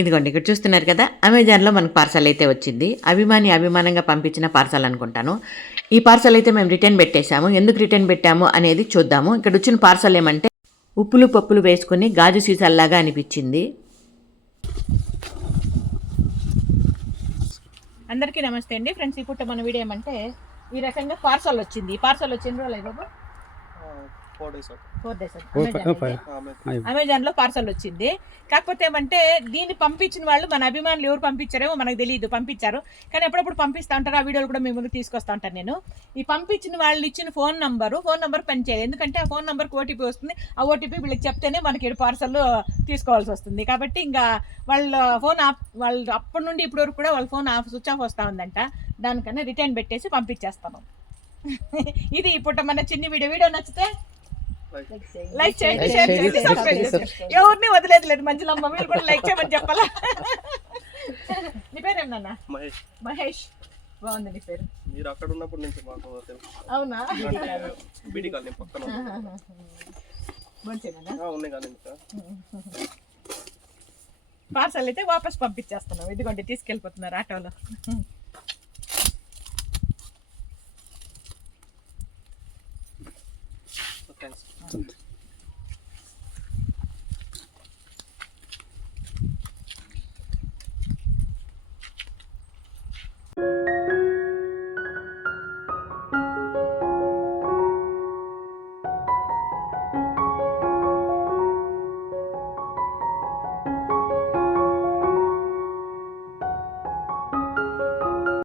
ఇదిగోండి ఇక్కడ చూస్తున్నారు కదా, అమెజాన్లో మనకు పార్సల్ అయితే వచ్చింది. అభిమానంగా పంపించిన పార్సల్ అనుకుంటాను. ఈ పార్సల్ అయితే మేము రిటర్న్ పెట్టేశాము. ఎందుకు రిటర్న్ పెట్టాము అనేది చూద్దాము. ఇక్కడ వచ్చిన పార్సల్ ఏమంటే ఉప్పులు పప్పులు వేసుకొని గాజు సీసాల్లాగా అనిపించింది. అందరికీ నమస్తే అండి ఫ్రెండ్స్. ఈ పూట మన వీడియో ఏమంటే ఈ రకంగా పార్సల్ వచ్చింది. ఈ పార్సల్ వచ్చిన రోజులు బాబు 4 days అమెజాన్లో పార్సల్ వచ్చింది. కాకపోతే ఏమంటే దీన్ని పంపించిన వాళ్ళు మన అభిమానులు ఎవరు పంపించారేమో మనకు తెలియదు. పంపించారు కానీ ఎప్పుడప్పుడు పంపిస్తూ ఉంటారు. ఆ వీడియోలు కూడా మీ ముందుకు తీసుకొస్తా ఉంటాను నేను. ఈ పంపించిన వాళ్ళు ఇచ్చిన ఫోన్ నంబర్ పనిచేయదు. ఎందుకంటే ఆ ఫోన్ నెంబర్కి ఓటీపీ వస్తుంది. ఆ ఓటీపీ వీళ్ళకి చెప్తేనే మనకి పార్సల్ తీసుకోవాల్సి వస్తుంది. కాబట్టి ఇంకా వాళ్ళ ఫోన్ వాళ్ళు అప్పటి నుండి ఇప్పటి వరకు కూడా వాళ్ళ ఫోన్ స్విచ్ ఆఫ్ వస్తూ ఉందంట. దానికన్నా రిటర్న్ పెట్టేసి పంపించేస్తాను. ఇది ఇప్పుడు మన చిన్న వీడియో నచ్చితే లైక్ చేయండి, షేర్ చేయండి, సబ్స్క్రైబ్ చేయండి. ఎవరిని వదిలేదు మంచిలమ్మ, మీరు కూడా లైక్ చేయమని చెప్పాలా? నీ పేరేమన్నా? మహేష్. బాగుంది నీ పేరు. మీరు అక్కడ ఉన్నప్పుడు నుంచి మాకు తెలుసు. అవునా? బీడీ కాలనీ పక్కన ఉన్నాయి కానీ పార్సల్ అయితే వాపస్ పంపించేస్తున్నాం. ఇదిగోండి తీసుకెళ్ళిపోతున్నారు ఆటోలో. థ్యాంక్స్.